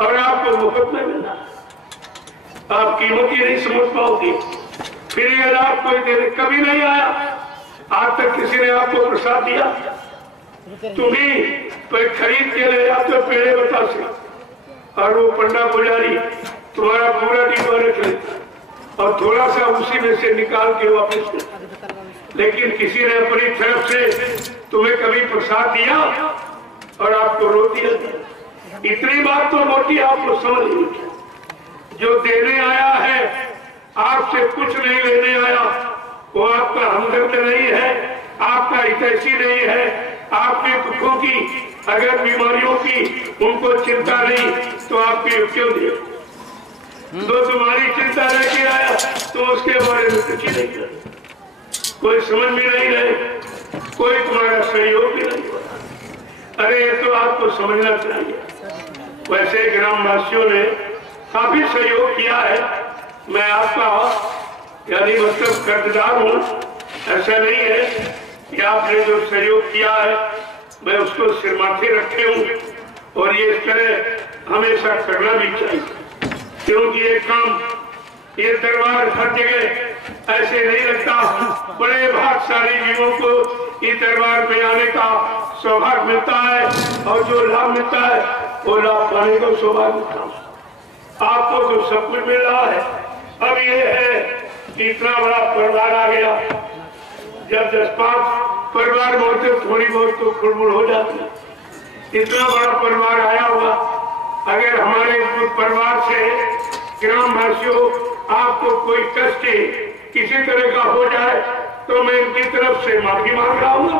और आपको मुफ्त में मिलना, आप कीमत ही नहीं समझ पाओगे। फिर ये आप कोई देने कभी नहीं आया, आज तक किसी ने आपको प्रसाद दिया? तुम्हें कोई खरीद के ले जाते हो पेड़े बता से, और वो पंडा पुजारी तुम्हारा पूरा डिब्बा रख लेता और थोड़ा सा उसी में से निकाल के वापस देता। लेकिन किसी ने अपनी तरफ से तुम्हें कभी प्रसाद दिया और आपको रोटी दिया? इतनी बात तो मोटी आपको समझ लीजिए, जो देने आया है आपसे कुछ नहीं लेने आया, वो आपका हमदर्द नहीं है, आपका हितैषी नहीं है, आपके दुखों की अगर बीमारियों की उनको चिंता नहीं तो आपके क्यों दिए? तो तुम्हारी चिंता लेके आया तो उसके बारे में कुछ ही नहीं कर, कोई समझ में नहीं रहे, कोई तुम्हारा सहयोग भी नहीं होता। अरे ये तो आपको समझना चाहिए। वैसे ग्रामवासियों ने काफी सहयोग किया है, मैं आपका यानी मतलब कर्जदार हूँ, ऐसा नहीं है कि आपने जो सहयोग किया है मैं उसको सिर माथे रखे हूँ, और ये इस तरह हमेशा करना भी चाहिए, क्योंकि ये काम, ये दरबार हर जगह ऐसे नहीं लगता। बड़े भाग्यशाली जीवों को इस दरबार में आने का सौभाग्य मिलता है, और जो लाभ मिलता है वो लाभ पाने का सौभाग्य मिलता है। आपको तो सब कुछ मिल रहा है। अब ये है कि इतना बड़ा परिवार आ गया, जब 10-5 परिवार होते थोड़ी बहुत तो खुड़बुड़ हो जाती। इतना बड़ा परिवार आया हुआ, अगर हमारे परिवार से ग्रामवासियों आपको कोई कष्ट किसी तरह का हो जाए तो मैं इनकी तरफ से माफी मांग रहा हूँ,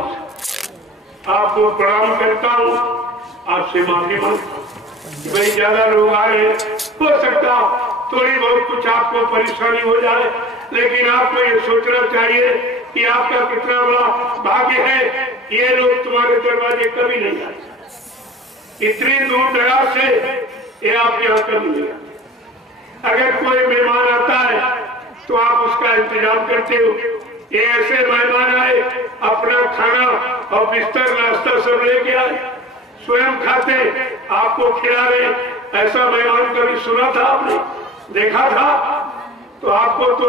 आपको प्रणाम करता हूँ, आपसे माफी मांगता हूँ। भाई ज्यादा लोग आ रहे, हो सकता थोड़ी बहुत कुछ आपको परेशानी हो जाए, लेकिन आपको ये सोचना चाहिए कि आपका कितना बड़ा भाग्य है, ये लोग तुम्हारे दरवाजे कभी नहीं आते, इतनी दूर दराज से ये आपके यहाँ कभी नहीं आते। अगर कोई मेहमान आता है तो आप उसका इंतजाम करते हो, ये ऐसे मेहमान आए अपना खाना और बिस्तर नाश्ता सब लेके आए, स्वयं खाते आपको खिला रहे, ऐसा मेहमान कभी सुना था आपने, देखा था? तो आपको तो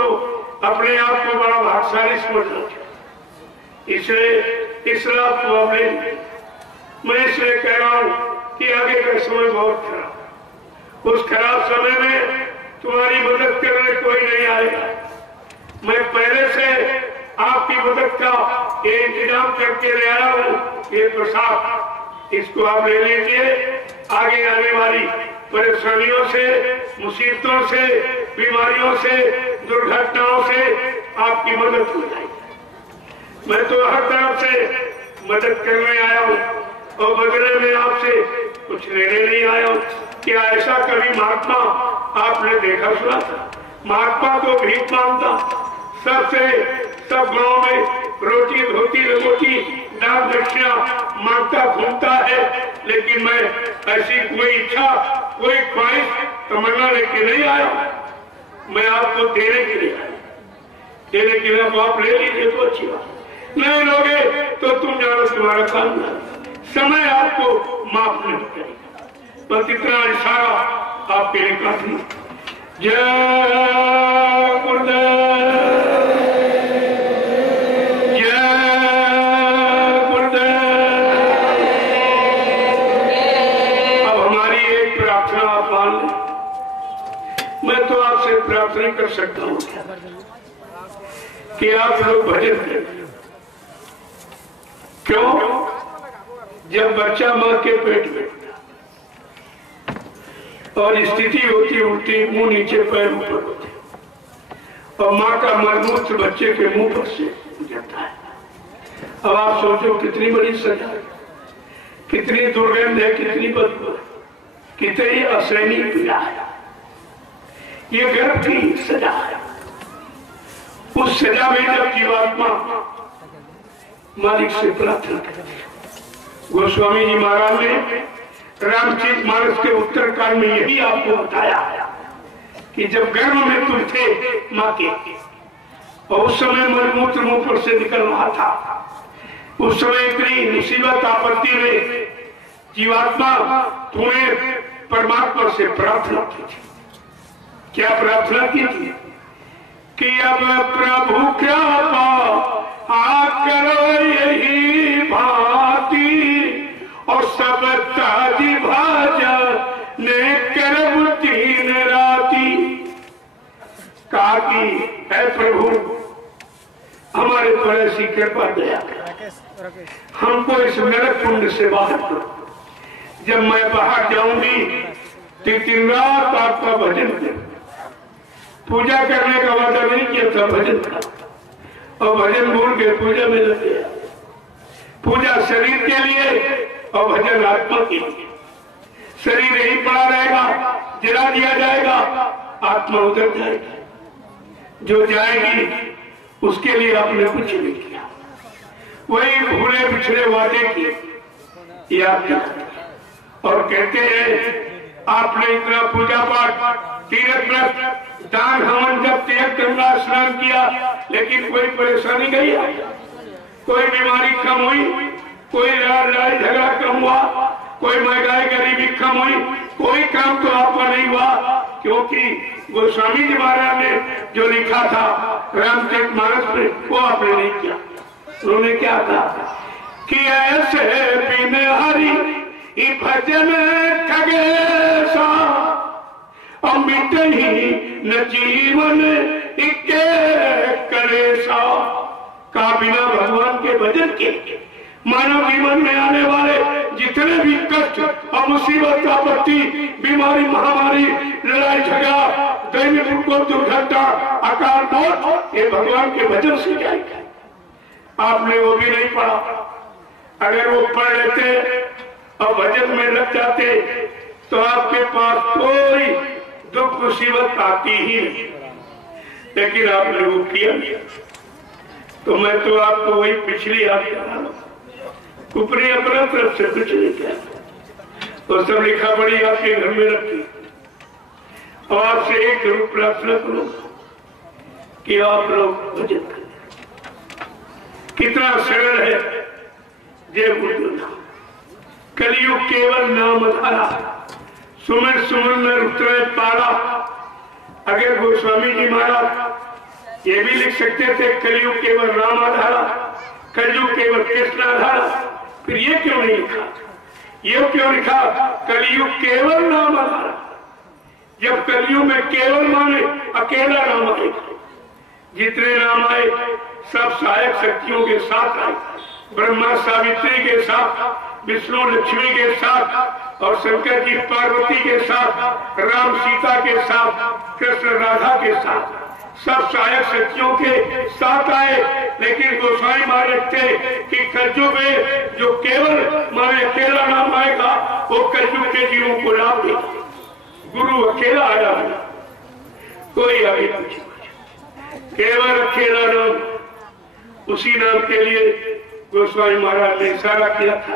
अपने आप को बड़ा भाग्यशाली समझना चाहिए। इसलिए इस रात को हमने, मैं इसलिए कह रहा हूँ कि आगे का समय बहुत खराब, उस खराब समय में तुम्हारी मदद करने कोई नहीं आएगा। मैं पहले से आपकी मदद का ये इंतजाम करके ले आया हूँ, ये प्रसाद, इसको आप ले लीजिए। आगे आने वाली परेशानियों से, मुसीबतों से, बीमारियों से, दुर्घटनाओं से आपकी मदद हो जाएगी। मैं तो हर तरफ से मदद करने आया हूँ, और बदले में आपसे कुछ लेने नहीं आया हूँ। क्या ऐसा कभी महात्मा आपने देखा सुना था? महात्मा तो भीख मांगता, सबसे सब गांव में रोटी धोती रोटी दान दक्षिणा मांगता घूमता है, लेकिन मैं ऐसी कोई इच्छा, कोई ख्वाहिश, तमन्ना लेके नहीं आया। मैं आपको देने के लिए आया, देने के लिए आप ले लीजिए तो अच्छी बात, नहीं लोगे तो तुम जानो तुम्हारा काम ना, समय आपको माफ नहीं करेगा। बस इतना इशारा आपके लिए काफी। जय गुरुदेव, जय गुरुदेव। अब हमारी एक प्रार्थना आप मान लें। मैं तो आपसे प्रार्थना कर सकता हूँ कि आप लोग भजन करें। क्यों? जब बच्चा मां के पेट में और स्थिति होती उल्टी, मुंह नीचे पैर ऊपर होते, और माँ का मलमूत्र बच्चे के मुंह पर से गिरता है। अब आप सोचो कितनी बड़ी सजा है, कितनी दुर्गंध है, कितनी बदबू, कितनी असहनीय पीड़ा है। ये गर्भ की सजा है। उस सजा में जब जीवात्मा मालिक से प्रार्थना करती है, गोस्वामी जी महाराज ने रामचरित मानस के उत्तरकांड में यही आपको बताया कि जब गर्भ में तुम थे माँ के, और उस समय मलमूत्र मुंह पर से निकल रहा था, उस समय इतनी मुसीबत आपत्ति में जीवात्मा तुम्हें परमात्मा से प्रार्थना की थी। क्या प्रार्थना की थी कि अब प्रभु कृपा करो यही भांति और सब ताज भजन करब दिन राती। कहा कि है प्रभु हमारे पर ऐसी कृपा दया कर, हमको इस नरक कुंड से बाहर करो। जब मैं बाहर जाऊंगी तो दिन रात आपका भजन करूं। पूजा करने का वादा नहीं किया था, भजन था, और भजन भूल के पूजा में लग गया। पूजा शरीर के लिए और भजन आत्मा के लिए। शरीर यही पड़ा रहेगा, जला दिया जाएगा, आत्मा उतर जाएगी। जो जाएगी उसके लिए आपने कुछ नहीं किया, वही भूले पिछड़े वादे की याद किया। और कहते हैं आपने इतना पूजा पाठ, तीर्थ व्रत, दान हवन जब तीर्थ गंगा स्नान किया, लेकिन कोई परेशानी नहीं आई, कोई बीमारी कम हुई, कोई लड़ाई झगड़ा कम हुआ, कोई महंगाई गरीबी कम हुई, कोई काम तो आपका नहीं हुआ। क्योंकि गोस्वामी जी महाराज ने जो लिखा था रामचरितमानस में, वो आपने नहीं किया। उन्होंने क्या कहा कि ऐसे बिन हरि भजन खगेशा अमित ही न जीवन इके कलेशा। का बिना भगवान के भजन के मानव जीवन में आने वाले जितने भी कष्ट और मुसीबत, आपत्ति, बीमारी, महामारी, लड़ाई झगड़ा, दैनिक उपद्रव, दुर्घटना, अकाल मौत, ये भगवान के भजन से जाएगा। आपने वो भी नहीं पढ़ा। अगर वो पढ़ लेते और भजन में लग जाते तो आपके पास कोई दुख मुसीबत आती ही नहीं। लेकिन आपने वो किया नहीं। तो मैं तो आपको वही पिछली याद करा रहा हूं, ऊपरी अपना तरफ से कुछ नहीं किया। तो सब लिखा पड़ी आपके घर में रखी। और आपसे एक जरूर प्रार्थना करूं कि आप लोग भजन करें। कितना सरल है जय गुरु। कलयुग केवल नाम धारा, सुमर सुमर में उतरे पारा। अगर गोस्वामी जी महाराज ये भी लिख सकते थे कलयुग केवल राम आधारा, कलयुग केवल कृष्ण आधारा, फिर ये क्यों नहीं लिखा? ये क्यों लिखा कलयुग केवल नाम आधारा? जब कलयुग में केवल माने अकेला नाम आएगा। जितने नाम आए सब सहायक शक्तियों के साथ आए, ब्रह्मा सावित्री के साथ, विष्णु लक्ष्मी के साथ, और शंकर जी पार्वती के साथ, राम सीता के साथ, कृष्ण राधा के साथ, सब सहायक शक्तियों के साथ आए। लेकिन गोसाई महाराज थे कि कलयुग में जो केवल माने अकेला नाम आएगा वो कलयुग के जीवों को लाभ देगा। गुरु अकेला आया है, कोई आगे पीछे, केवल अकेला नाम। उसी नाम के लिए गोस्वामी महाराज ने इशारा किया था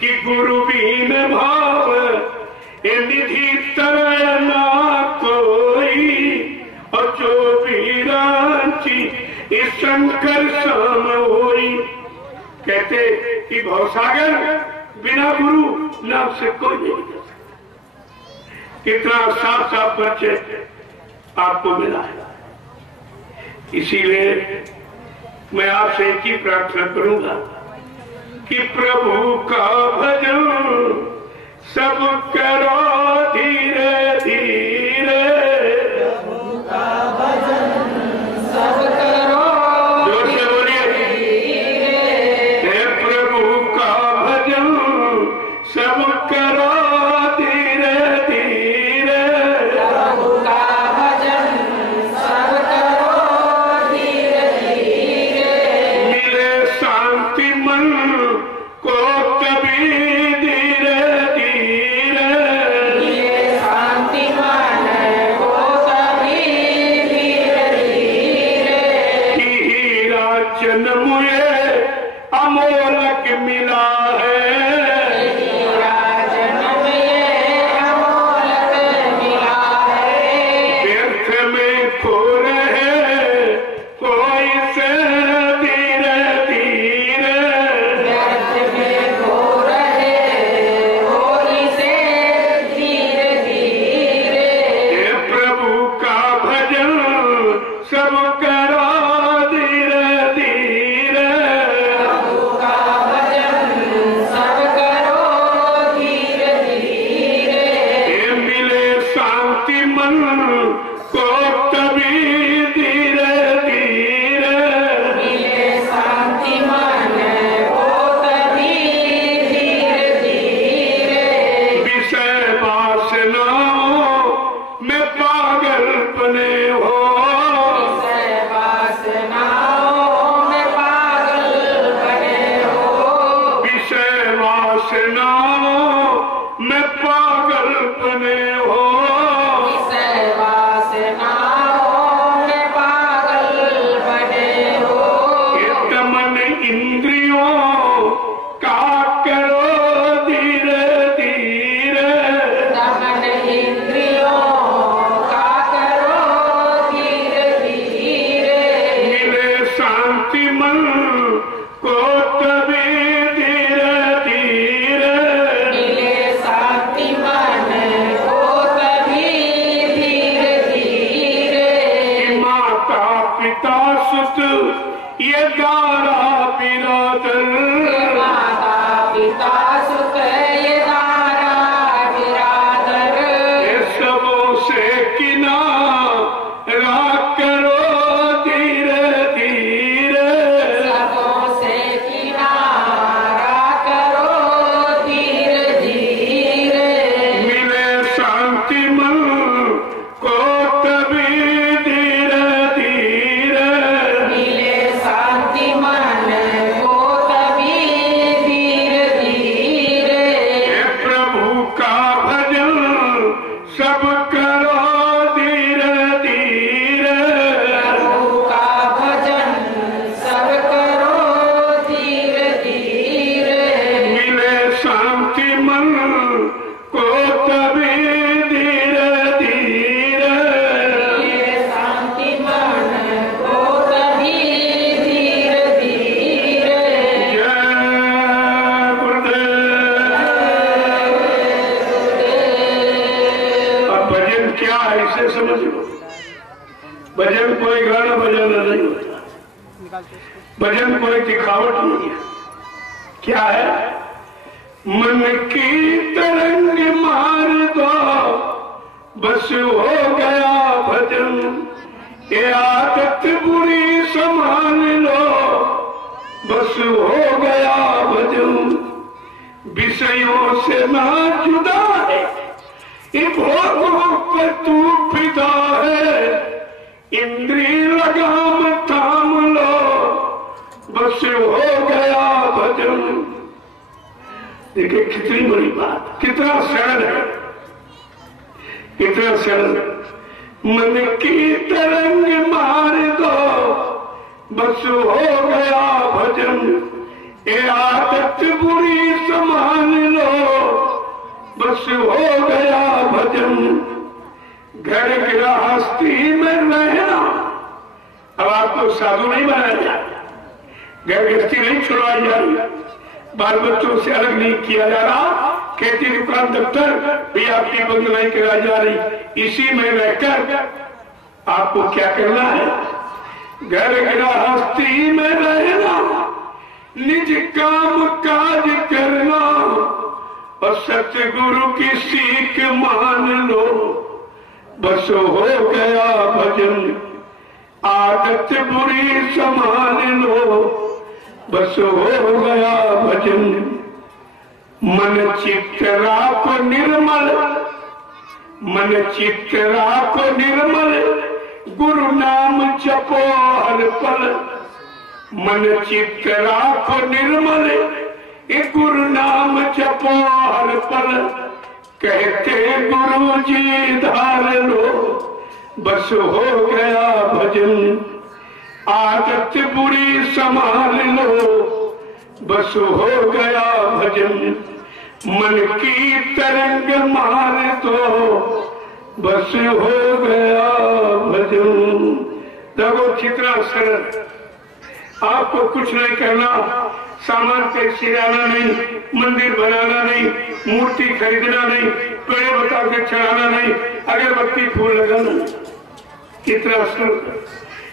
कि गुरु बीन भाव निधि तरह ना कोई, और जो भी रांची इस शंकर शाम होई। कहते कि भवसागर बिना गुरु नाम से कोई नहीं कर सकता। कितना साफ साफ परिचय आपको मिला है। इसीलिए मैं आपसे एक ही प्रार्थना करूंगा कि प्रभु का भजन सब करो धीरे धीरे। प्रभु का भजन सब करो, जोर से बोलिए, हे प्रभु का भजन सब करो धीरे धीरे। प्रभु का भजन सब करो धीरे धीरे। मिले शांति मन को कभी धीरे धीरे। को तभी धीरे धीरे मिले शांति मन को तभी धीरे धीरे विषय वासनाओं में पागल बने हो विषय वासनाओं में पागल बने हो विषय वासनाओं में पागल बने हो विषय वासनाओं में पागल बने हो ये मन इंद्रियों का करो धीरे धीरे दमन इंद्रियों का करो धीरे धीरे मिले शांति मन को तभी धीरे धीरे मिले शांति मन को तभी धीरे धीरे माता पिता सुत ये दारा बिरादर माता पिता सुख ये दारा बिरादर ये सबों से किनारा करो धीरे धीरे सबों से किनारा करो धीरे धीरे मिले शांति मन को तभी धीरे धीरे मिले शांति मन को तभी धीरे धीरे हे प्रभु का भजन सब करो धीरे धीरे प्रभु का भजन सब करो धीरे धीरे मिले शांति मन को तभी धीरे धीरे मिले शांति मन को तभी धीरे धीरे जय गुरुदेव। अब भजन क्या है इसे समझ लो। भजन कोई गाना बजाना नहीं होता, भजन कोई दिखावट नहीं है। क्या है? मन की तरंग मार दो बस हो गया भजन, ये आदत बुरी संभाल लो बस हो गया भजन। विषयों से ना जुदा है ये भोगों पर तू फिदा है, इंद्री लगाम थाम लो बस हो गया भजन। देखिए कितनी बड़ी बात, कितना सरल है, कितना सरल। मन की तरंग मार दो बस हो गया भजन, ये आदत बुरी संभाल लो बस हो गया भजन। घर गृहस्थी में रहना, अब आपको साधु नहीं बनाया जाता, घर गृहस्थी नहीं छुड़वाई जा रही, बाल बच्चों से अलग नहीं किया जा रहा, खेती दुकान दफ्तर भी आपकी बंद नहीं कराई जा रही। इसी में रहकर आपको क्या करना है? घर गृहस्थी में रहना, निज काम काज करना और सतगुरु की सीख मान लो बस हो गया भजन। आदत बुरी संभाल लो बस हो गया भजन। मन चित्त राखो निर्मल, मन चित्त राखो निर्मल, गुरु नाम जपो हर पल। मन चित्त राखो निर्मल, ये गुरु नाम जपो हर पल। कहते गुरु जी धार लो बस हो गया भजन। आदत बुरी संभाल लो बस हो गया भजन। मन की तरंग मार दो बस हो गया भजन। देखो कितना सरल, आपको कुछ नहीं करना, सामान कैसे लाना नहीं, मंदिर बनाना नहीं, मूर्ति खरीदना नहीं, पेड़ बता के चढ़ाना नहीं, अगरबत्ती फूल लगाना नहीं। कितना सरल।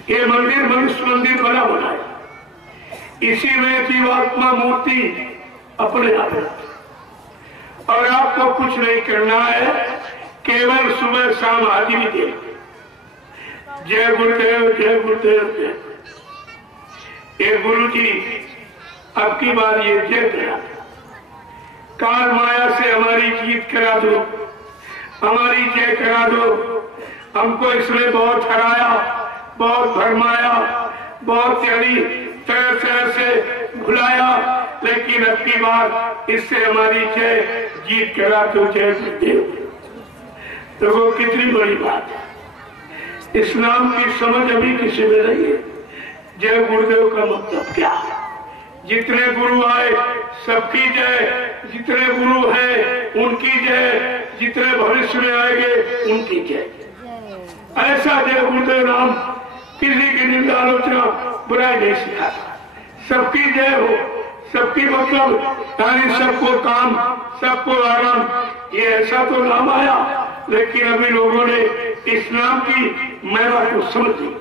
ये मंदिर मनुष्य मंदिर बना बना है, इसी में जीवात्मा मूर्ति अपने आप है। और आपको कुछ नहीं करना है, केवल सुबह शाम हाजिरी दे, जय गुरुदेव, जय गुरुदेव, जय। ये गुरु जी अब की बार ये जय करा, काल माया से हमारी जीत करा दो, हमारी जय करा दो। हमको इसने बहुत हराया, बहुत भरमाया, बहुत तरह तरह से भुलाया, लेकिन अब की बार इससे हमारी जय जीत करा दो। जय गुरुदेव। तो वो कितनी बड़ी बात है। इस नाम की समझ अभी किसी में नहीं है। जय गुरुदेव का मतलब क्या है? जितने गुरु आए सबकी जय, जितने गुरु हैं उनकी जय, जितने भविष्य में आएंगे उनकी जय। ऐसा जय गुरुदेव नाम किसी की निंदा आलोचना बुराई नहीं सिखाता। सबकी जय हो, सबकी मतलब यानी सबको काम, सबको आराम, ये ऐसा तो नाम आया, लेकिन अभी लोगों ने इस नाम की महिमा को समझ ली।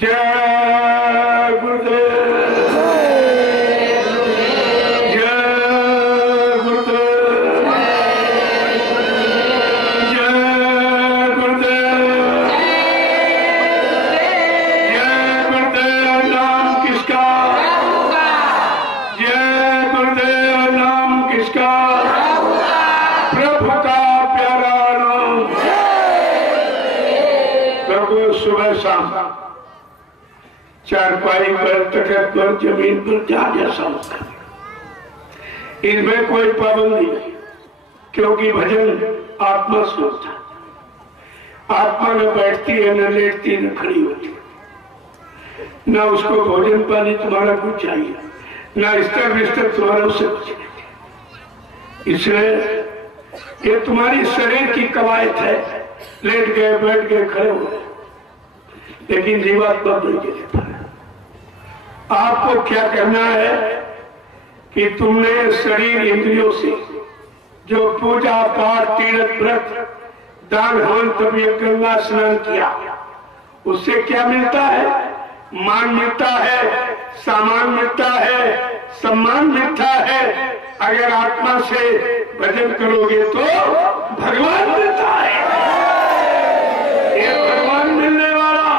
जय गुरुदेव, सुबह शाम चारपाई पर, तखत पर, जमीन पर जहां जैसा होता, इनमें कोई पाबंदी नहीं, क्योंकि भजन आत्मा से होता है। आत्मा न बैठती है, न लेटती, न खड़ी होती, न उसको भोजन पानी तुम्हारा कुछ चाहिए, न स्तर विस्तर तुम्हारा उससे कुछ नहीं। इसलिए ये तुम्हारी शरीर की कवायद है, लेट गए, बैठ गए, खड़े हो गए, लेकिन जीवात्मा नहीं देता है। आपको क्या करना है कि तुमने शरीर इंद्रियों से जो पूजा पाठ, तीर्थ व्रत, दान हवन, तभी गंगा स्नान किया, उससे क्या मिलता है? मान मिलता है, सामान मिलता है, सम्मान मिलता है। अगर आत्मा से भजन करोगे तो भगवान मिलता है। ये भगवान मिलने वाला,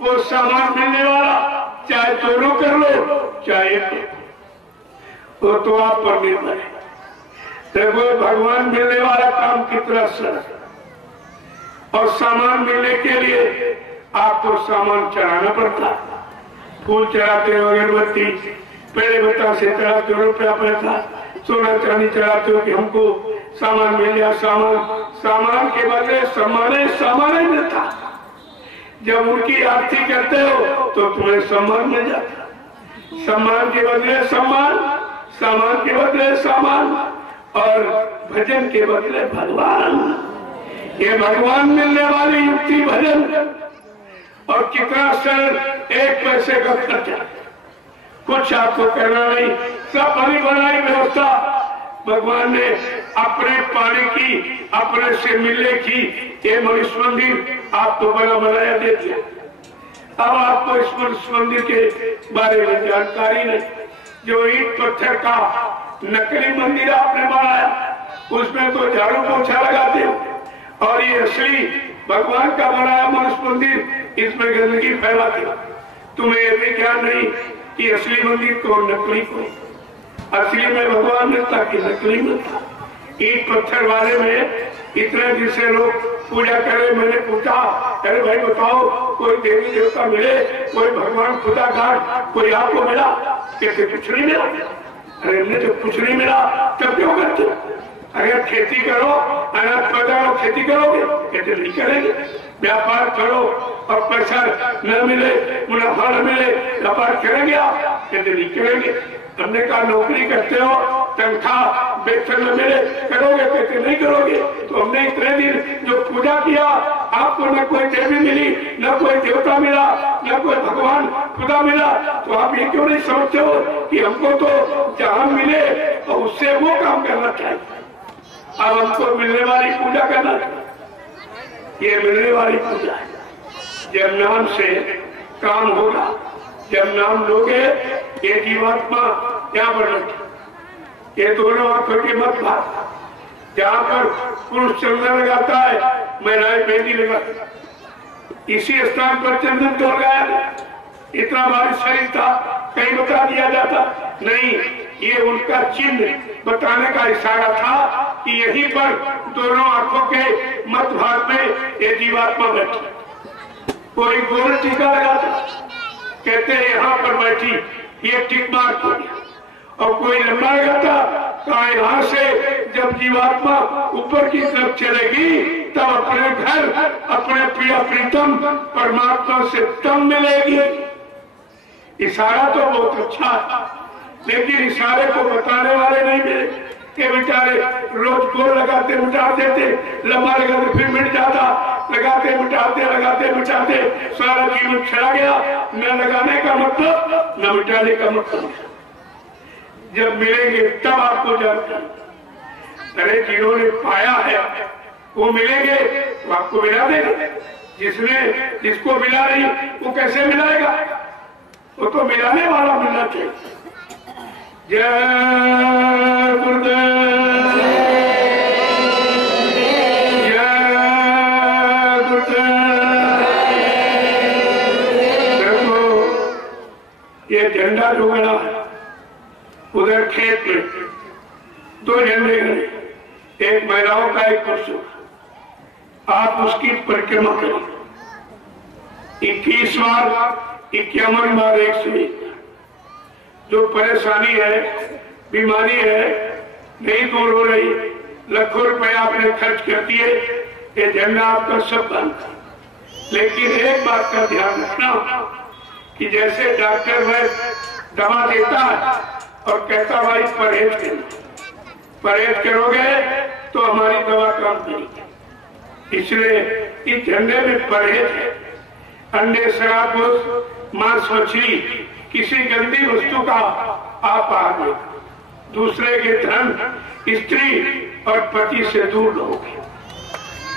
वो सामान मिलने वाला, चाहे दोनों कर लो चाहे वो तो आप पर निर्भर है। देखो भगवान मिलने वाला काम कितना सरल, और सामान मिलने के लिए आपको सामान चढ़ाना पड़ता है। फूल चढ़ाते हो, अगरबत्ती, पहले बता से चढ़ाते हो, रुपया पैसा, सोना चांदी चढ़ाते हो कि हमको सामान मिल जाए। सामान के बदले सामान ही मिलता। जब उनकी आरती करते हो तो तुम्हें सम्मान मिल जाता। सम्मान के बदले सम्मान, सामान के बदले सामान, और भजन के बदले भगवान। ये भगवान मिलने वाली युक्ति भजन। और कितना सरल, 1 पैसे का खर्चा, कुछ आपको करना नहीं, सब बनी बनाई व्यवस्था भगवान ने अपने पाने की, अपने से मिलने की। ये मनुष्य मंदिर आपको बना बनाया दे दिया। अब आपको इस मनुष्य मंदिर के बारे में जानकारी नहीं। जो ईंट पत्थर का नकली मंदिर आपने बनाया, उसमें तो झाड़ू पोछा लगाते हो, और ये असली भगवान का बनाया मनुष्य मंदिर, इसमें गंदगी फैलाते हो। तुम्हें ये भी ज्ञान नहीं कि असली मंदिर को, नकली को। असली में भगवान मिलता कि नकली मिलता। ईंट पत्थर वाले में इतने जिसे लोग पूजा करे, मैंने पूछा, अरे भाई बताओ, कोई देवी देवता मिले, कोई भगवान खुदा घाट, कोई आपको मिला? कहते कुछ नहीं मिला। अरे हमने जब कुछ नहीं मिला तब क्यों करते? अगर खेती करो, अनाज पैदा करो, खेती करोगे? कहते नहीं करेंगे। व्यापार करो और पैसा न मिले, मुनाफा न मिले, व्यापार करेंगे आप? कहते नहीं करेंगे। हमने कहा नौकरी करते हो, तनख्वाह वेतन न मिले, करोगे? कहते नहीं करोगे। तो हमने इतने दिन जो पूजा किया, आपको न कोई देवी मिली, न कोई देवता मिला, न कोई भगवान खुदा मिला, तो आप ये क्यों नहीं समझते हो कि हमको तो जहां मिले और उससे वो काम करना चाहिए। अब हमको मिलने वाली पूजा करना चाहिए। ये मिलने वाली पूजा है। जब नाम से काम होगा, जब नाम लोगे, ये जीवात्मा यहाँ पर बैठे, ये दोनों आंखों के मत भाग। जहाँ पर पुरुष चंदन लगाता है, महिलाएं मेहंदी लगाती, इसी स्थान पर चंदन तोड़ गया, इतना भारी शरीर था, कहीं बता दिया जाता नहीं। ये उनका चिन्ह बताने का इशारा था कि यहीं पर दोनों आंखों के मध्य भाग में ये जीवात्मा बैठी। कोई गोल टीका लगा था, कहते हैं यहाँ पर बैठी, ये टिक मार हो गया। और कोई लंबा लगा था, कहा यहाँ से जब जीवात्मा ऊपर की तरफ चलेगी तब अपने घर, अपने प्रिय प्रीतम परमात्मा से तब मिलेगी। इशारा तो बहुत अच्छा है, लेकिन इशारे को बताने वाले नहीं मिले। के बेचारे रोज गोल लगाते मिटा देते, लंबा लगाते फिर मिट जाता, लगाते मिटाते लगाते मिटाते सारा जीवन चला गया। न लगाने का मतलब न मिटाने का मतलब। जब मिलेंगे तब आपको जानकारी। अरे जिन्होंने पाया है वो मिलेंगे तो आपको मिला देगा। जिसको मिला नहीं वो कैसे मिलाएगा? वो तो मिलाने वाला मिलना चाहिए। जय गुरुदेव, जय गुरुदेव। देखो ये झंडा जो गड़ा है उधर खेत में 2 झंडे गड़े, एक महिलाओं का एक पुरुषों का। आप उसकी परिक्रमा करें 21 बार, 51 बार, 101। जो परेशानी है, बीमारी है, नहीं दूर हो रही, लाखों रुपए आपने खर्च कर दिए, ये झंडा आपका सब बंद। लेकिन एक बात का ध्यान रखना कि जैसे डॉक्टर वैद्य दवा देता है और कहता भाई परहेज करोगे तो हमारी दवा काम करेगी। इसलिए इस झंडे में परहेज है। अंडे, शराब, मांस, मछली, किसी गंदी वस्तु का आप आगे, दूसरे के धन, स्त्री और पति से दूर रहोगे।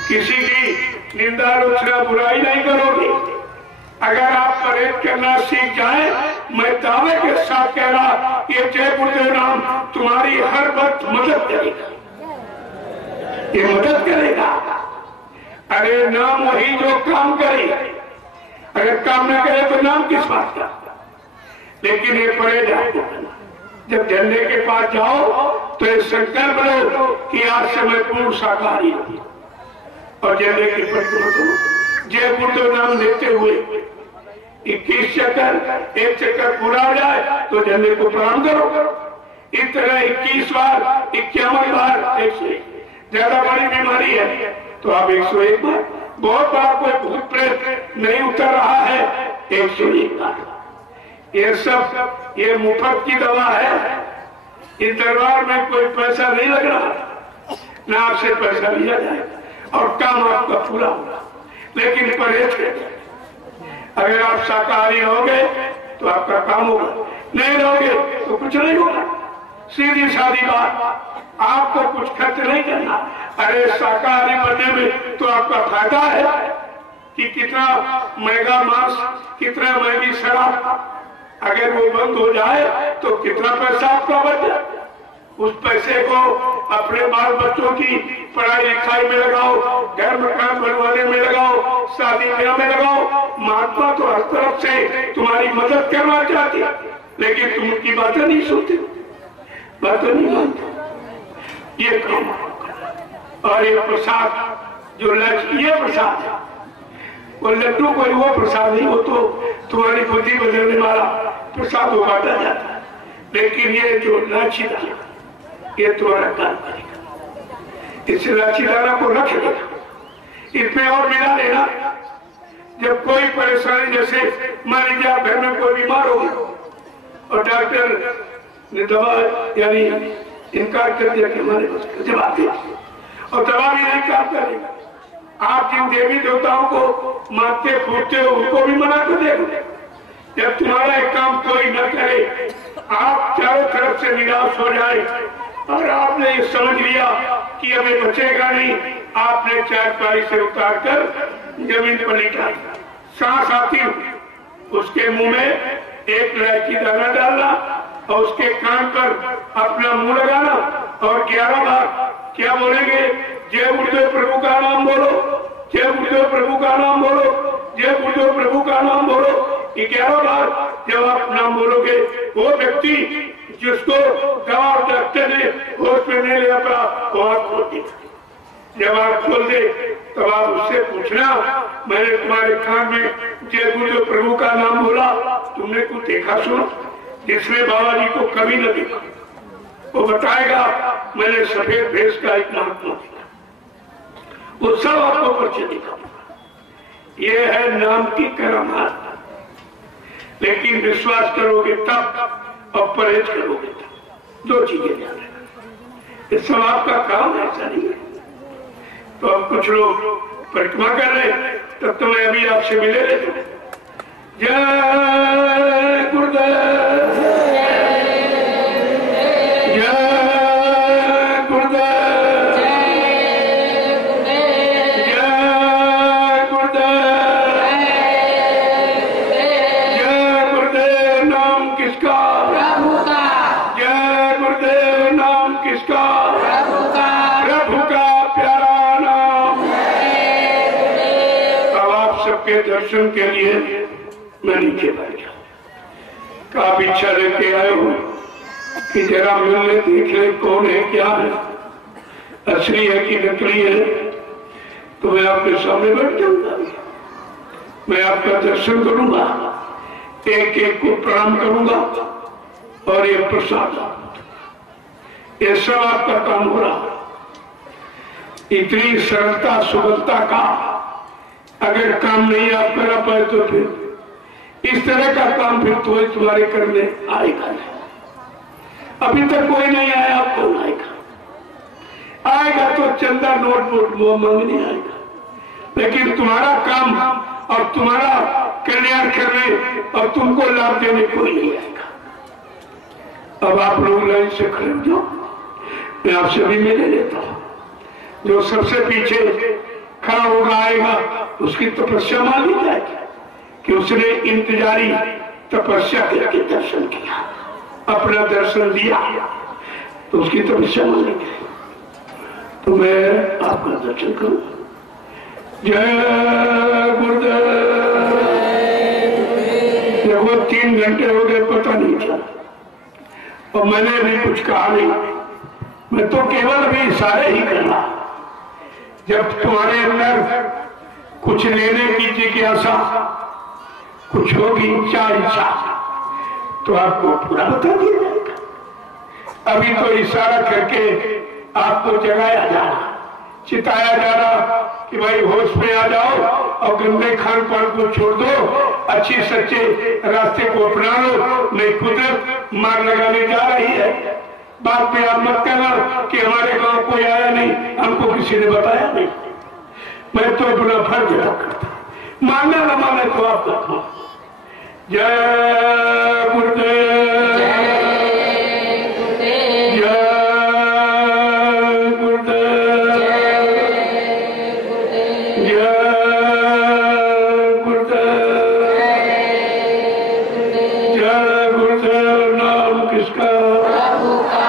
किसी की निंदा, आलोचना, बुराई नहीं करोगे। अगर आप परहेज करना सीख जाए, मैं दावे के साथ कह रहा, ये जय गुरुदेव नाम तुम्हारी हर वक्त मदद करेगा। ये मदद करेगा। अरे नाम वही जो काम करे, अगर काम न करे तो नाम किस बात का? लेकिन ये परहेज आपको करना। जब झंडे के पास जाओ तो ये संकल्प लो कि आज से मैं पूर्ण शाकाहारी हूं और झंडे की परिक्रमा करो। जय गुरुदेव नाम लेते हुए 21 चक्कर, एक चक्कर पूरा हो जाए तो झंडे को प्रणाम करो। इस तरह 21 बार, 51 बार, 101। ज्यादा बड़ी बीमारी है तो आप 101 बार। बहुत बड़ा कोई भूत प्रेत नहीं उतर रहा है, 101 बार। ये सब ये मुफ्त की दवा है। इस दरबार में कोई पैसा नहीं लग रहा, ना आपसे पैसा लिया जाएगा और काम आपका पूरा होगा। लेकिन परहेज करें। अगर आप शाकाहारी रहोगे तो आपका काम होगा, नहीं रहोगे तो कुछ नहीं होगा। सीधी सादी बात, आपको कुछ खर्च नहीं करना। अरे शाकाहारी बनने में तो आपका फायदा है कि कितना महंगा मांस, कितना महंगी शराब, अगर वो बंद हो जाए तो कितना पैसा आपका बच जाए। उस पैसे को अपने बाल बच्चों की पढ़ाई लिखाई में लगाओ, घर मकान बनवाने में लगाओ, शादी ब्याह में लगाओ। महात्मा तो हर तरफ से तुम्हारी मदद करना चाहती है, लेकिन तुम उनकी बातें नहीं सुनते, बातें नहीं मानते। ये काम और ये प्रसाद जो ये प्रसाद है, वो लड्डू कोई वो प्रसाद नहीं, वो तो तुम्हारी बुद्धि बदलने वाला प्रसाद को बांटा जाता है। लेकिन ये जो लाची दाना, ये तुम्हारा काम करेगा। इस लाची दाना को रख देना, इसमें और मिला लेना। जब कोई परेशानी, जैसे मान लीजिए आप घर में कोई बीमार हो और डॉक्टर ने दवा यानी इनकार कर दिया कि हमारे पास जवाब दिया और दवा भी नहीं काम करेगा, आप जिन देवी देवताओं को मानते फूटते हो उनको भी मना कर देगा। जब तुम्हारा एक काम कोई न करे, आप चारों तरफ से निराश हो जाए और आपने ये समझ लिया कि हमें बचेगा नहीं, आपने चारपाई से उतार कर जमीन पर लिटा, सांस आती उसके मुंह में एक इलायची दाना डालना और उसके कान पर अपना मुंह लगाना और 11 बार क्या बोलेंगे? जय गुरुदेव प्रभु का नाम बोलो, जय गुरुदेव प्रभु का नाम बोलो। जय गुरुदेव प्रभु का नाम बोलो। 11 बार जब आप नाम बोलोगे, वो व्यक्ति जिसको दवा डॉक्टर ने होश में नहीं लिया था वो आँख खोल दी। जब आप खोल दे तब आप उससे पूछना, मैंने तुम्हारे कान में जय गुरुदेव प्रभु का नाम बोला, तुमने कुछ देखा सुना जिसमें बाबा जी को कभी न देखा? वो बताएगा मैंने सफेद भेष का एक महात्मा देखा, वो सब आपको परिचय दिखा। ये है नाम की करामात। लेकिन विश्वास करोगे तब और परहेज करोगे तब, 2 चीजें ध्यान रखना। ये सब आपका काम ऐसा नहीं है। तो अब कुछ लोग परिक्रमा कर रहे, तब तो मैं अभी आपसे मिले लेता हूं। जय गुरुदेव, जय गुरुदेव, जय गुरुदेव, जय गुरुदेव। नाम किसका? प्रभु का। जय गुरुदेव। नाम किसका? प्रभु का। प्रभु का प्यारा नाम। अब आप सबके दर्शन के लिए मैं नीचे बैठ जाऊं। काफी इच्छा लेके आए हो कि जरा मिलने देख ले कौन है, क्या है, असली है कि नकली है। तो मैं आपके सामने बैठ जाऊंगा, मैं आपका दर्शन करूंगा, एक एक को प्रणाम करूंगा और ये प्रसाद, ये सब आपका काम हो रहा। इतनी सरलता सुगमता का अगर काम नहीं आप करा पाए तो फिर इस तरह का काम फिर तो तुम्हारे करने आएगा नहीं। अभी तक कोई नहीं आया, आप कौन आएगा? आएगा तो चंदा नोट वो मांगने आएगा, लेकिन तुम्हारा काम और तुम्हारा कल्याण करने और तुमको लाभ देने कोई नहीं आएगा। अब आप लोग लाइन से खड़े हो जाओ, मैं आपसे भी मिले लेता हूं। जो सबसे पीछे खड़ा होगा आएगा, उसकी तपस्या मान ली जाएगी कि उसने इंतजारी तपस्या करके दर्शन किया, अपना दर्शन दिया, तो उसकी तपस्या मानेंगे। तो मैं आपका दर्शन करूं। जय गुरुदेव। देखो 3 घंटे हो गए, पता नहीं चला और मैंने भी कुछ कहा नहीं। मैं तो केवल भी इशारे ही कर रहा। जब तुम्हारे अंदर कुछ लेने की जिज्ञासा कुछ होगी, इच्छा, तो आपको पूरा बता दिया जाएगा। अभी तो इशारा करके आपको जगाया जा रहा, चिताया जा रहा कि भाई होश में आ जाओ और गंदे खान पान को छोड़ दो, अच्छी सच्चे रास्ते को अपना लो। नहीं कुदरत मार लगाने जा रही है। बात में आप मत कहना कि हमारे गांव कोई आया नहीं, हमको किसी ने बताया नहीं। मैं तो अपना फर्ज अदा करता, मानना न माने तो आपका काम। जय गुरुदेव, जय गुरुदेव, जय गुरुदेव, जय गुरुदेव। नाम किसका? प्रभु का।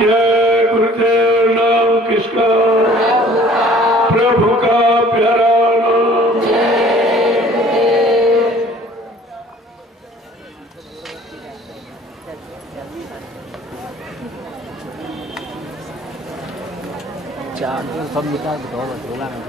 जय गुरुदेव। नाम किसका? प्रभु का। प्रभु का प्यारा नाम। सब मिटा झोला में